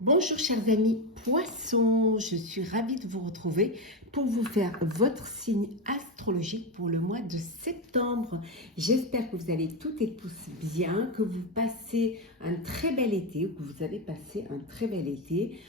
Bonjour chers amis poissons, je suis ravie de vous retrouver pour vous faire votre signe astrologique pour le mois de septembre. J'espère que vous allez toutes et tous bien, que vous passez un très bel été ou que vous avez passé un très bel été.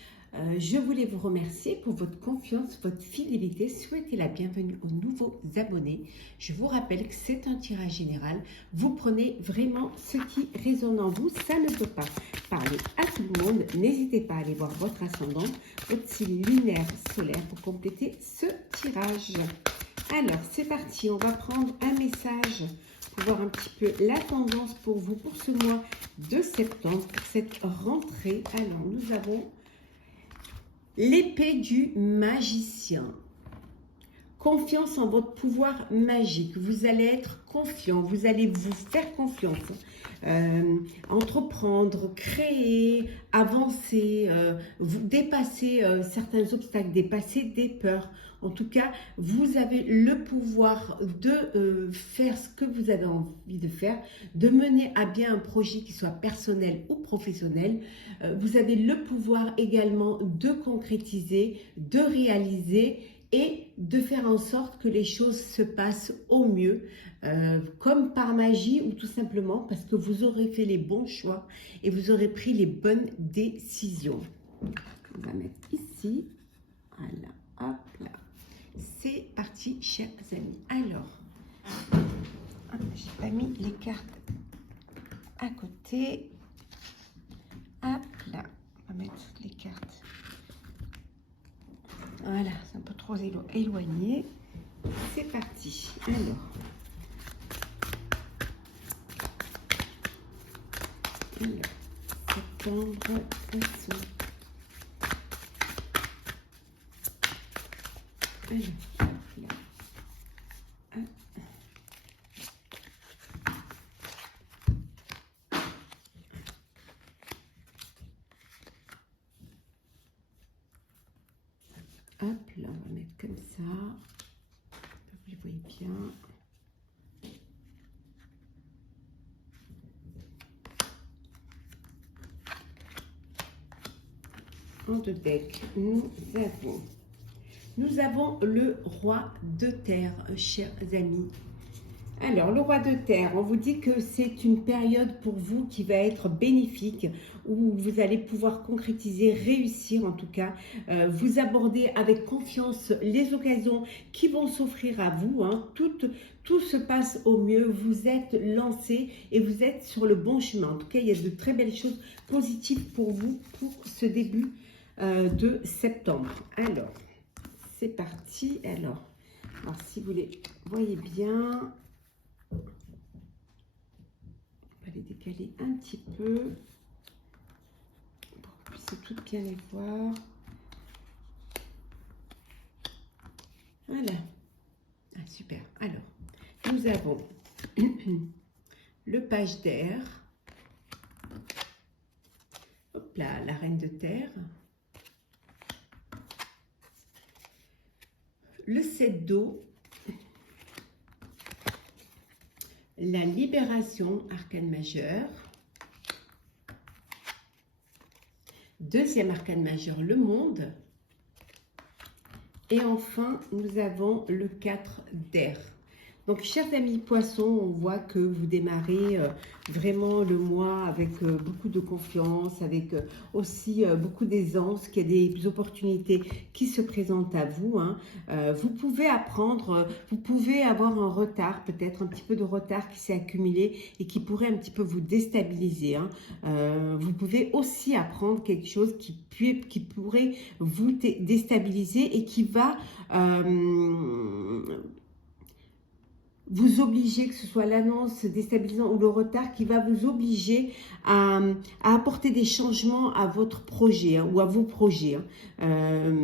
Je voulais vous remercier pour votre confiance, votre fidélité, souhaiter la bienvenue aux nouveaux abonnés. Je vous rappelle que c'est un tirage général. Vous prenez vraiment ce qui résonne en vous. Ça ne peut pas parler à tout le monde. N'hésitez pas à aller voir votre ascendant, votre signe lunaire, solaire pour compléter ce tirage. Alors, c'est parti. On va prendre un message pour voir un petit peu la tendance pour vous pour ce mois de septembre, pour cette rentrée. Alors, nous avons l'épée du magicien. Confiance en votre pouvoir magique. Vous allez être confiant, vous allez vous faire confiance. Entreprendre, créer, avancer, vous dépasser certains obstacles, dépasser des peurs. En tout cas, vous avez le pouvoir de faire ce que vous avez envie de faire, de mener à bien un projet qui soit personnel ou professionnel. Vous avez le pouvoir également de concrétiser, de réaliser et de faire en sorte que les choses se passent au mieux, comme par magie ou tout simplement parce que vous aurez fait les bons choix et vous aurez pris les bonnes décisions. On va mettre ici, voilà, hop là. C'est parti, chers amis. Alors, j'ai pas mis les cartes à côté. Hop là, on va mettre les cartes. Voilà, c'est un peu trop éloigné. C'est parti. Alors, septembre, poisson. Alors, là. Hop, là, on va mettre comme ça. Vous les voyez bien. En deux decks, nous avons le roi de terre, chers amis. Alors, le roi de terre, on vous dit que c'est une période pour vous qui va être bénéfique, où vous allez pouvoir concrétiser, réussir en tout cas, vous aborder avec confiance les occasions qui vont s'offrir à vous. Hein. Tout se passe au mieux, vous êtes lancé et vous êtes sur le bon chemin. En tout cas, il y a de très belles choses positives pour vous pour ce début de septembre. Alors, c'est parti. Alors, si vous les voyez bien... On va les décaler un petit peu pour que vous puissiez toutes bien les voir. Voilà. Ah, super. Alors, nous avons le page d'air. Hop là, la reine de terre. Le 7 d'eau. La libération, arcane majeur. Deuxième arcane majeur, le monde. Et enfin, nous avons le 4 d'air. Donc, chers amis poissons, on voit que vous démarrez vraiment le mois avec beaucoup de confiance, avec aussi beaucoup d'aisance, qu'il y a des opportunités qui se présentent à vous. Hein. Vous pouvez apprendre, vous pouvez avoir un retard, peut-être un petit peu de retard qui s'est accumulé et qui pourrait un petit peu vous déstabiliser. Hein. Vous pouvez aussi apprendre quelque chose qui pourrait vous déstabiliser et qui va... vous obliger, que ce soit l'annonce déstabilisante ou le retard, qui va vous obliger à apporter des changements à votre projet hein, ou à vos projets. Hein.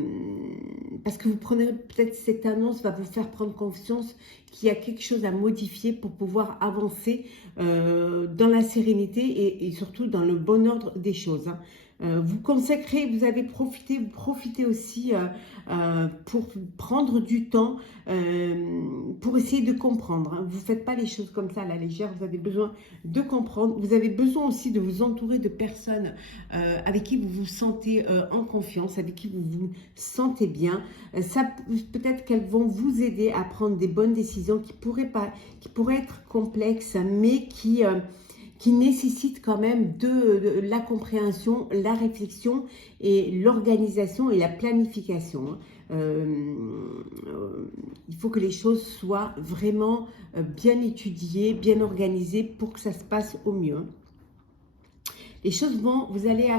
Parce que vous prenez peut-être cette annonce va vous faire prendre conscience qu'il y a quelque chose à modifier pour pouvoir avancer dans la sérénité et surtout dans le bon ordre des choses. Hein. Vous consacrez, vous profitez aussi pour prendre du temps pour essayer de comprendre. Hein. Vous ne faites pas les choses comme ça à la légère, vous avez besoin de comprendre. Vous avez besoin aussi de vous entourer de personnes avec qui vous vous sentez en confiance, avec qui vous vous sentez bien. Peut-être qu'elles vont vous aider à prendre des bonnes décisions qui pourraient être complexes, mais qui nécessite quand même de la compréhension, la réflexion et l'organisation et la planification. Il faut que les choses soient vraiment bien étudiées, bien organisées pour que ça se passe au mieux. Les choses vont, vous allez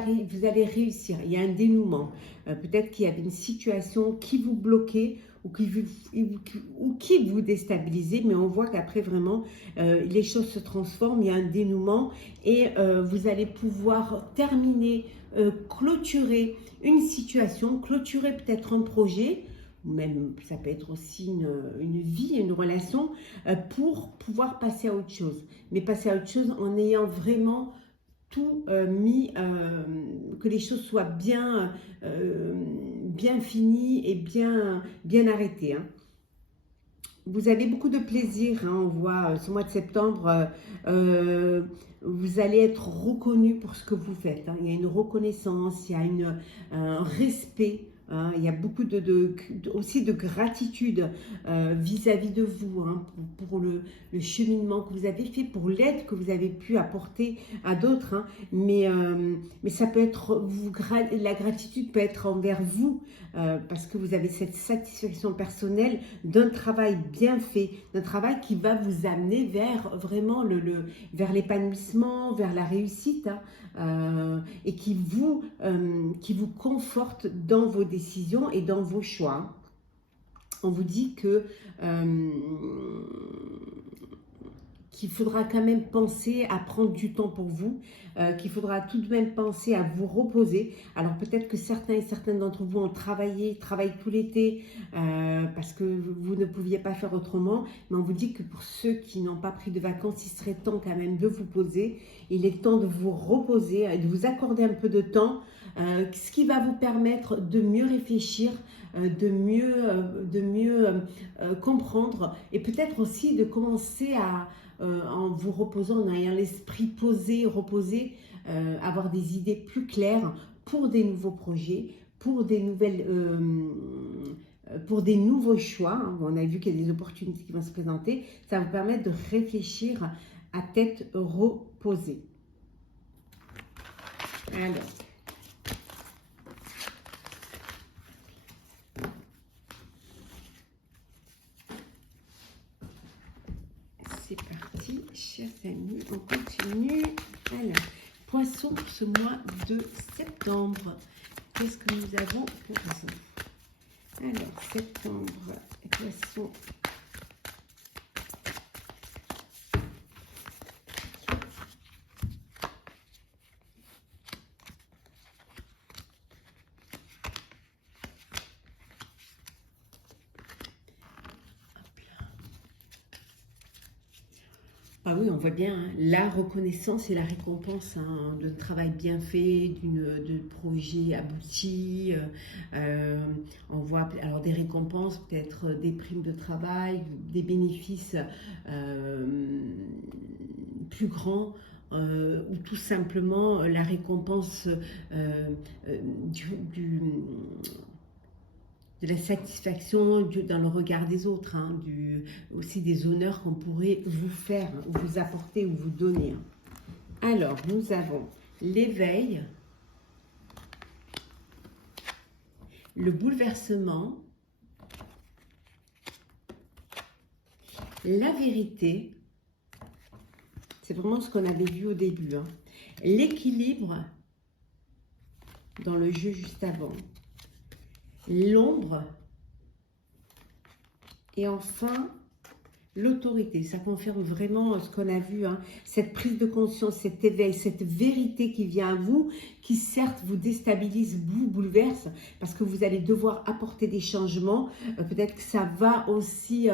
réussir. Il y a un dénouement. Peut-être qu'il y avait une situation qui vous bloquait ou qui vous déstabilisait, mais on voit qu'après vraiment, les choses se transforment, il y a un dénouement et vous allez pouvoir terminer, clôturer une situation, clôturer peut-être un projet, ou même ça peut être aussi une vie, une relation, pour pouvoir passer à autre chose. Mais passer à autre chose en ayant vraiment tout mis, que les choses soient bien finies et bien arrêtées. Hein. Vous avez beaucoup de plaisir, hein, on voit ce mois de septembre, vous allez être reconnu pour ce que vous faites. Hein. Il y a une reconnaissance, il y a un respect. Hein, il y a beaucoup aussi de gratitude vis-à-vis de vous, hein, pour le cheminement que vous avez fait, pour l'aide que vous avez pu apporter à d'autres. Hein, mais ça peut être, la gratitude peut être envers vous parce que vous avez cette satisfaction personnelle d'un travail bien fait, d'un travail qui va vous amener vers vraiment vers l'épanouissement, vers la réussite. Hein, et qui vous conforte dans vos décisions et dans vos choix. On vous dit qu'il faudra quand même penser à prendre du temps pour vous, qu'il faudra tout de même penser à vous reposer. Alors peut-être que certaines d'entre vous ont travaillent tout l'été parce que vous ne pouviez pas faire autrement, mais on vous dit que pour ceux qui n'ont pas pris de vacances, il serait temps quand même de vous poser. Il est temps de vous reposer, de vous accorder un peu de temps, ce qui va vous permettre de mieux réfléchir, de mieux comprendre et peut-être aussi de commencer en vous reposant, en ayant l'esprit posé, reposé, avoir des idées plus claires pour des nouveaux projets, pour des nouveaux choix. Hein. On a vu qu'il y a des opportunités qui vont se présenter. Ça va vous permettre de réfléchir à tête reposée. Alors, c'est parti, chers amis, on continue. Alors, Poisson pour ce mois de septembre. Qu'est-ce que nous avons pour vous? Alors, septembre, Poisson. Ah oui, on voit bien hein, la reconnaissance et la récompense hein, d'un travail bien fait, de projet abouti. On voit alors des récompenses, peut-être des primes de travail, des bénéfices plus grands. Ou tout simplement la récompense de la satisfaction dans le regard des autres, hein, aussi des honneurs qu'on pourrait vous faire, vous apporter ou vous donner. Alors, nous avons l'éveil, le bouleversement, la vérité, c'est vraiment ce qu'on avait vu au début, hein, l'équilibre dans le jeu juste avant, l'ombre et enfin l'autorité. Ça confirme vraiment ce qu'on a vu, hein, cette prise de conscience, cet éveil, cette vérité qui vient à vous, qui certes vous déstabilise, vous bouleverse, parce que vous allez devoir apporter des changements. Peut-être que ça va aussi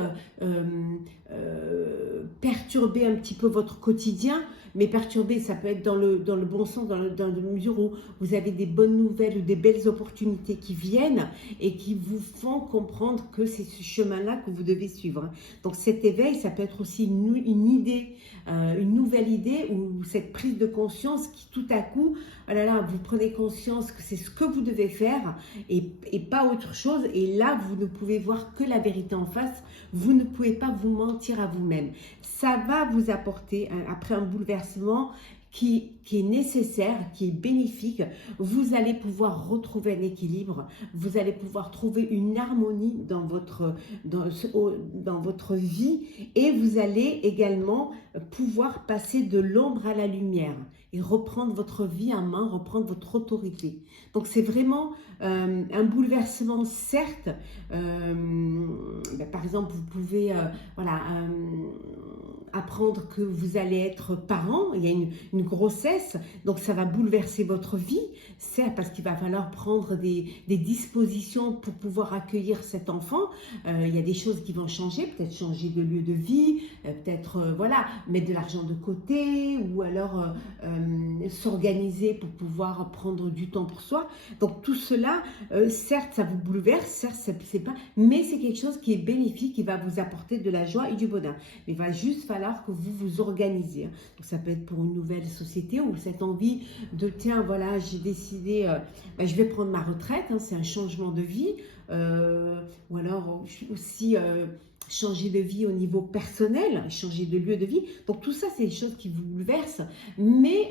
perturber un petit peu votre quotidien, mais perturbé, ça peut être dans le bon sens, dans la mesure où vous avez des bonnes nouvelles ou des belles opportunités qui viennent et qui vous font comprendre que c'est ce chemin-là que vous devez suivre. Donc cet éveil, ça peut être aussi une idée, une nouvelle idée ou cette prise de conscience qui tout à coup, oh là là, vous prenez conscience que c'est ce que vous devez faire et pas autre chose. Et là, vous ne pouvez voir que la vérité en face. Vous ne pouvez pas vous mentir à vous-même. Ça va vous apporter, après un bouleversement qui est nécessaire, qui est bénéfique, vous allez pouvoir retrouver un équilibre, vous allez pouvoir trouver une harmonie dans votre vie et vous allez également pouvoir passer de l'ombre à la lumière et reprendre votre vie en main, reprendre votre autorité. Donc c'est vraiment un bouleversement, certes. Par exemple, vous pouvez voilà, apprendre que vous allez être parent, il y a une grossesse, donc ça va bouleverser votre vie, certes, parce qu'il va falloir prendre des dispositions pour pouvoir accueillir cet enfant. Il y a des choses qui vont changer, peut-être changer de lieu de vie, peut-être voilà, mettre de l'argent de côté ou alors s'organiser pour pouvoir prendre du temps pour soi. Donc tout cela, certes, ça vous bouleverse, certes, c'est pas, mais c'est quelque chose qui est bénéfique, qui va vous apporter de la joie et du bonheur. Mais il va juste falloir que vous vous organisez. Donc ça peut être pour une nouvelle société ou cette envie de tiens, voilà, j'ai décidé, je vais prendre ma retraite, hein, c'est un changement de vie, ou alors aussi changer de vie au niveau personnel, changer de lieu de vie. Donc tout ça, c'est des choses qui vous bouleversent, mais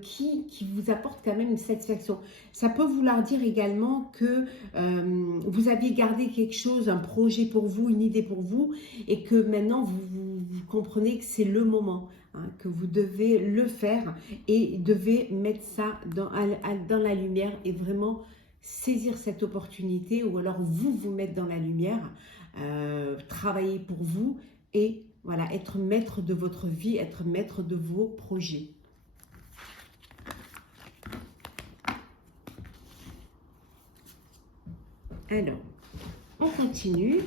qui vous apportent quand même une satisfaction. Ça peut vouloir dire également que vous aviez gardé quelque chose, un projet pour vous, une idée pour vous, et que maintenant vous comprenez que c'est le moment, hein, que vous devez le faire et devez mettre ça dans la lumière et vraiment saisir cette opportunité ou alors vous mettre dans la lumière, travailler pour vous et voilà, être maître de votre vie, être maître de vos projets. Alors, on continue.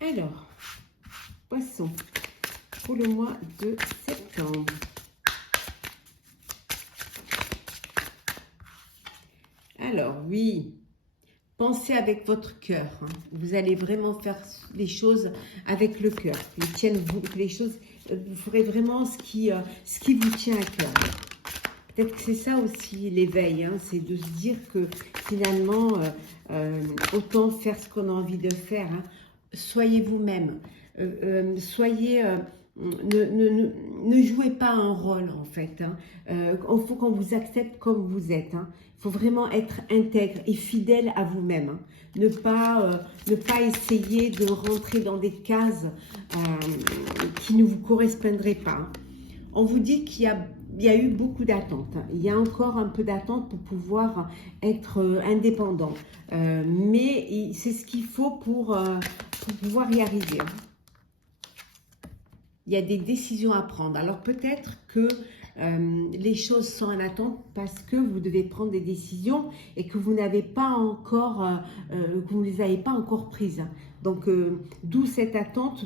Alors, Poisson, pour le mois de septembre. Alors, oui, pensez avec votre cœur. Hein. Vous allez vraiment faire les choses avec le cœur. Les choses, vous ferez vraiment ce qui vous tient à cœur. Peut-être que c'est ça aussi l'éveil, hein, c'est de se dire que finalement, autant faire ce qu'on a envie de faire. Hein. Soyez vous-même, ne jouez pas un rôle en fait. Hein. Il faut qu'on vous accepte comme vous êtes. Hein. Il faut vraiment être intègre et fidèle à vous-même. Hein. Ne pas essayer de rentrer dans des cases qui ne vous correspondraient pas. Hein. On vous dit qu'il y a eu beaucoup d'attentes. Hein. Il y a encore un peu d'attente pour pouvoir être indépendant. Mais c'est ce qu'il faut pour pouvoir y arriver. Il y a des décisions à prendre. Alors peut-être que les choses sont en attente parce que vous devez prendre des décisions et que vous n'avez pas encore, que vous ne les avez pas encore prises. Donc d'où cette attente,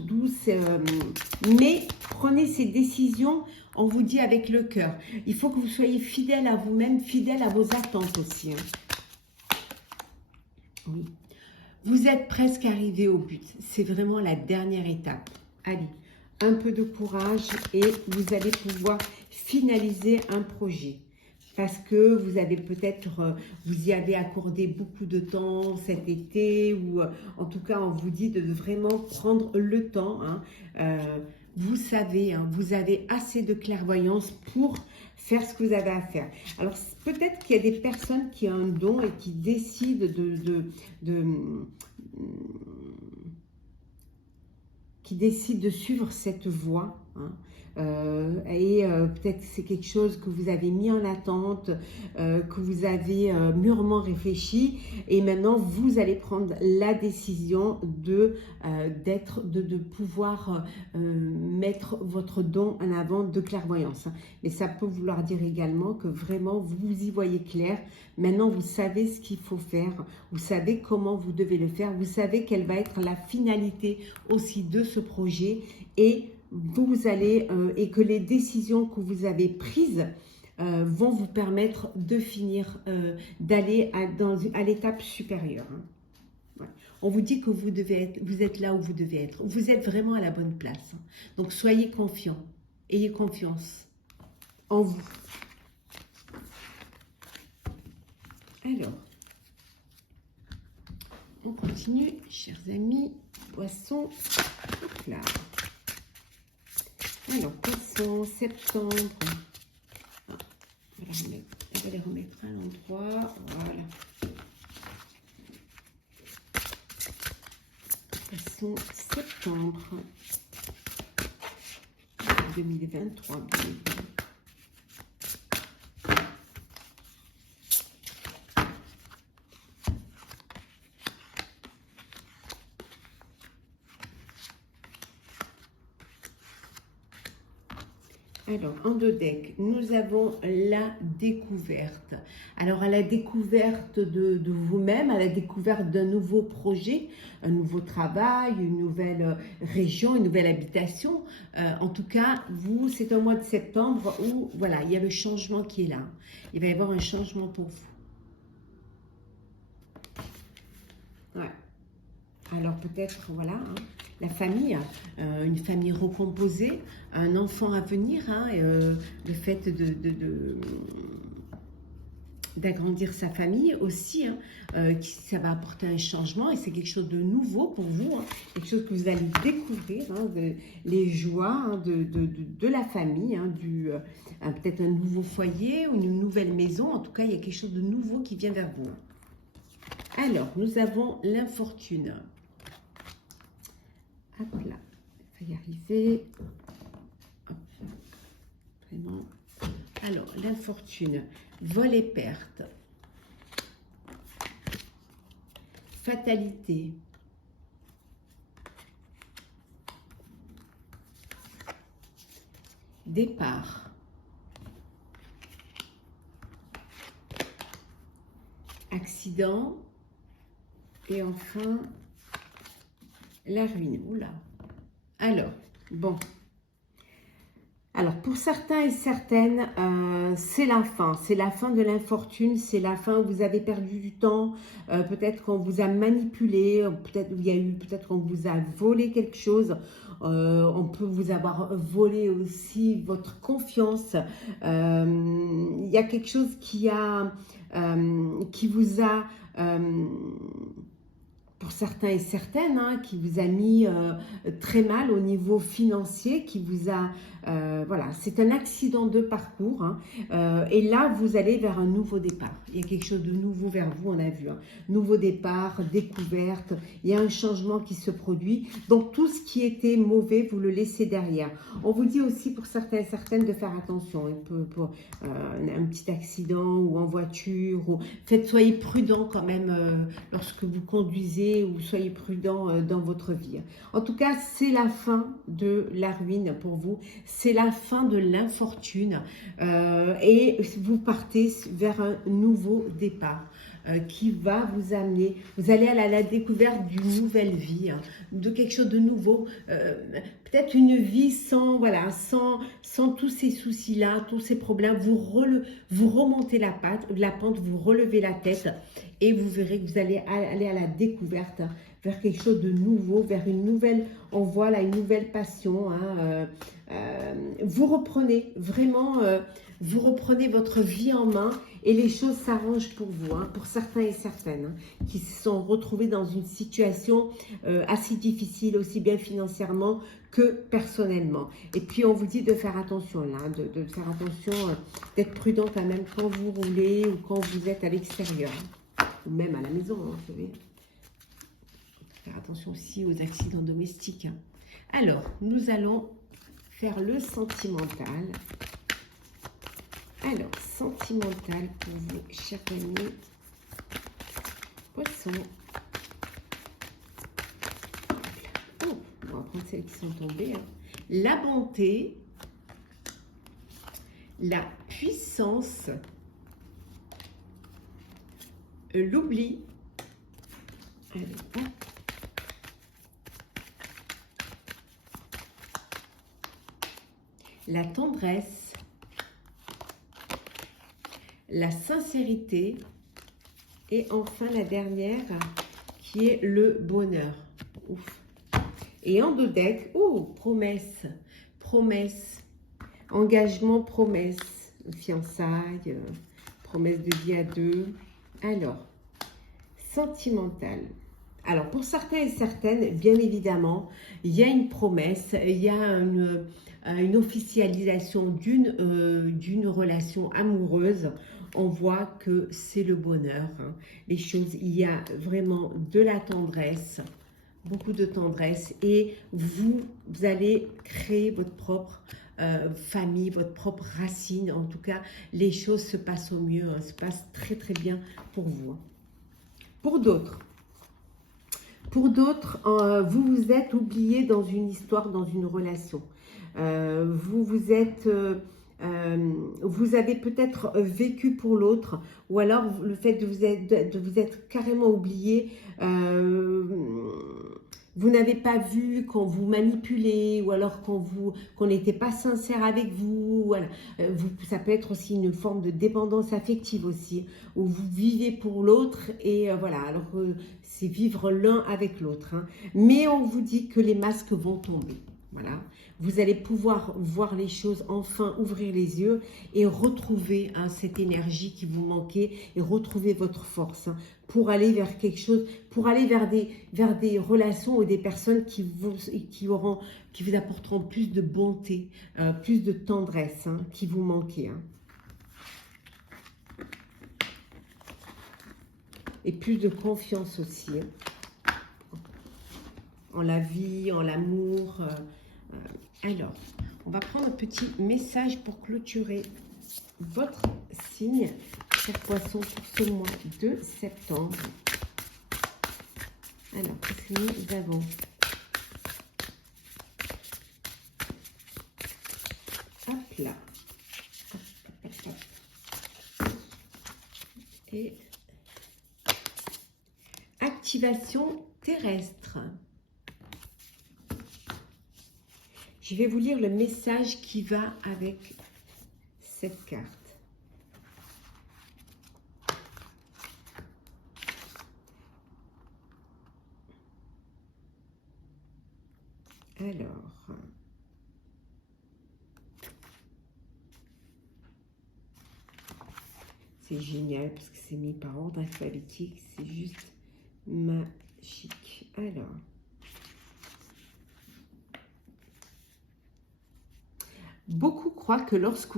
mais prenez ces décisions, on vous dit avec le cœur. Il faut que vous soyez fidèle à vous-même, fidèle à vos attentes aussi. Hein. Oui. Vous êtes presque arrivé au but. C'est vraiment la dernière étape. Allez, un peu de courage et vous allez pouvoir finaliser un projet. Parce que vous avez peut-être, vous y avez accordé beaucoup de temps cet été ou en tout cas, on vous dit de vraiment prendre le temps. Hein. Vous savez, hein, vous avez assez de clairvoyance pour faire ce que vous avez à faire. Alors, peut-être qu'il y a des personnes qui ont un don et qui décident de suivre cette voie. Hein. Peut-être c'est quelque chose que vous avez mis en attente, que vous avez mûrement réfléchi, et maintenant vous allez prendre la décision de pouvoir mettre votre don en avant de clairvoyance. Mais ça peut vouloir dire également que vraiment vous y voyez clair. Maintenant vous savez ce qu'il faut faire, vous savez comment vous devez le faire, vous savez quelle va être la finalité aussi de ce projet, et vous allez et que les décisions que vous avez prises vont vous permettre de finir, d'aller à l'étape supérieure. Hein. Ouais. On vous dit que vous êtes là où vous devez être. Vous êtes vraiment à la bonne place. Hein. Donc soyez confiants. Ayez confiance en vous. Alors, on continue, chers amis. Poisson, hop là. Alors, poisson, septembre. Ah, on va les remettre à l'endroit. Voilà. Poisson, septembre 2023. Alors, en deux decks, nous avons la découverte. Alors, à la découverte de vous-même, à la découverte d'un nouveau projet, un nouveau travail, une nouvelle région, une nouvelle habitation. En tout cas, vous, c'est un mois de septembre où, voilà, il y a le changement qui est là. Il va y avoir un changement pour vous. Ouais. Alors peut-être, voilà, hein, la famille, une famille recomposée, un enfant à venir, hein, le fait d'agrandir sa famille aussi, hein, ça va apporter un changement et c'est quelque chose de nouveau pour vous, hein, quelque chose que vous allez découvrir, hein, les joies, hein, de la famille, hein, peut-être un nouveau foyer ou une nouvelle maison. En tout cas, il y a quelque chose de nouveau qui vient vers vous. Alors, nous avons l'infortune. Hop là, il va y arriver. Hop là. Vraiment. Alors, l'infortune, vol et perte, fatalité, départ, accident, et enfin la ruine. Oula. Alors, bon. Alors, pour certains et certaines, c'est la fin de l'infortune, c'est la fin où vous avez perdu du temps, peut-être qu'on vous a manipulé, peut-être qu'on vous a volé quelque chose, on peut vous avoir volé aussi votre confiance, il y a quelque chose qui vous a... pour certains et certaines, hein, qui vous a mis très mal au niveau financier, qui vous a... voilà, c'est un accident de parcours. Hein, et là, vous allez vers un nouveau départ. Il y a quelque chose de nouveau vers vous, on a vu. Hein, nouveau départ, découverte, il y a un changement qui se produit. Donc, tout ce qui était mauvais, vous le laissez derrière. On vous dit aussi pour certains et certaines de faire attention. Pour un petit accident ou en voiture. Soyez prudent quand même lorsque vous conduisez, ou soyez prudent dans votre vie. En tout cas, c'est la fin de la ruine pour vous, c'est la fin de l'infortune et vous partez vers un nouveau départ qui va vous amener, vous allez à la découverte d'une nouvelle vie, hein, de quelque chose de nouveau, peut-être une vie sans, voilà, sans tous ces soucis-là, tous ces problèmes. Vous remontez la pente, vous relevez la tête et vous verrez que vous allez aller à la découverte, hein, vers quelque chose de nouveau, vers une nouvelle, on voit là une nouvelle passion. Hein, vous reprenez vraiment, vous reprenez votre vie en main et les choses s'arrangent pour vous, hein, pour certains et certaines, hein, qui se sont retrouvés dans une situation assez difficile, aussi bien financièrement que personnellement. Et puis on vous dit de faire attention là, de faire attention, d'être prudent quand même quand vous roulez ou quand vous êtes à l'extérieur, ou même à la maison, hein, vous savez. Faire attention aussi aux accidents domestiques. Hein. Alors, nous allons faire le sentimental. Alors, sentimental pour vous, chers amis Poissons. Oh, on va prendre celles qui sont tombées. Hein. La bonté, la puissance, l'oubli. Allez, hop. La tendresse, la sincérité et enfin la dernière qui est le bonheur. Ouf. Et en dos deck, oh, promesse, promesse, engagement, promesse, fiançailles, promesse de vie à deux. Alors, sentimental. Alors, pour certains et certaines, bien évidemment, il y a une promesse, il y a une officialisation d'une relation amoureuse. On voit que c'est le bonheur. Hein. Les choses, il y a vraiment de la tendresse, beaucoup de tendresse. Et vous allez créer votre propre famille, votre propre racine. En tout cas, les choses se passent au mieux, hein, se passent très très bien pour vous. Hein. Pour d'autres, vous vous êtes oublié dans une histoire, dans une relation. Vous avez peut-être vécu pour l'autre, ou alors le fait de vous être carrément oublié. Vous n'avez pas vu qu'on vous manipulait, ou alors qu'on n'était pas sincère avec vous. Voilà. Ça peut être aussi une forme de dépendance affective aussi, où vous vivez pour l'autre et voilà, alors c'est vivre l'un avec l'autre. Hein. Mais on vous dit que les masques vont tomber. Voilà. Vous allez pouvoir voir les choses, enfin ouvrir les yeux et retrouver hein, cette énergie qui vous manquait et retrouver votre force hein, pour aller vers quelque chose, pour aller vers des relations ou des personnes qui vous apporteront plus de bonté, plus de tendresse hein, qui vous manquait. Hein. Et plus de confiance aussi hein, en la vie, en l'amour. Alors, on va prendre un petit message pour clôturer votre signe, chers poissons, pour ce mois de septembre. Alors, qu'est-ce que nous avons? Hop là. Hop, hop, hop. Et activation terrestre. Je vais vous lire le message qui va avec cette carte. Alors, c'est génial parce que c'est mis par ordre alphabétique, c'est juste magique. Alors, beaucoup croient que lorsque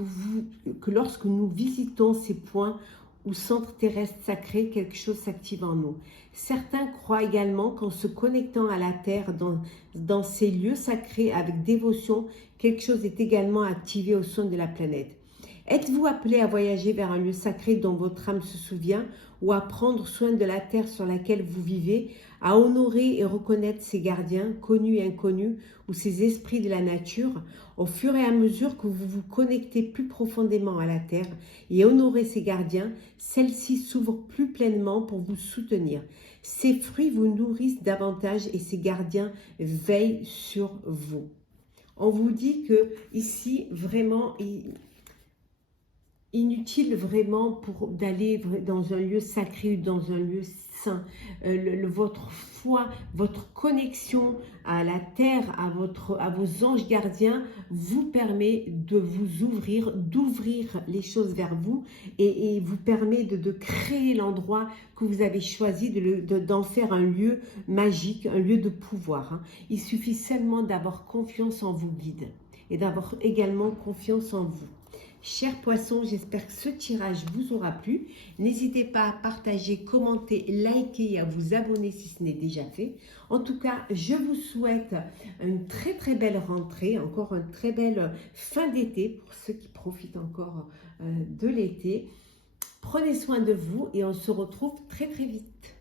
nous visitons ces points ou centres terrestres sacrés, quelque chose s'active en nous. Certains croient également qu'en se connectant à la Terre dans ces lieux sacrés avec dévotion, quelque chose est également activé au sein de la planète. Êtes-vous appelé à voyager vers un lieu sacré dont votre âme se souvient ou à prendre soin de la terre sur laquelle vous vivez, à honorer et reconnaître ces gardiens, connus et inconnus, ou ces esprits de la nature, au fur et à mesure que vous vous connectez plus profondément à la terre et honorez ces gardiens, celle-ci s'ouvre plus pleinement pour vous soutenir. Ces fruits vous nourrissent davantage et ces gardiens veillent sur vous. On vous dit que ici, vraiment, inutile vraiment d'aller dans un lieu sacré ou dans un lieu saint. Votre foi, votre connexion à la terre, à vos anges gardiens vous permet de vous ouvrir, d'ouvrir les choses vers vous et vous permet de créer l'endroit que vous avez choisi, d'en faire un lieu magique, un lieu de pouvoir. Hein. Il suffit seulement d'avoir confiance en vos guides et d'avoir également confiance en vous. Chers poissons, j'espère que ce tirage vous aura plu. N'hésitez pas à partager, commenter, liker et à vous abonner si ce n'est déjà fait. En tout cas, je vous souhaite une très très belle rentrée, encore une très belle fin d'été pour ceux qui profitent encore de l'été. Prenez soin de vous et on se retrouve très très vite.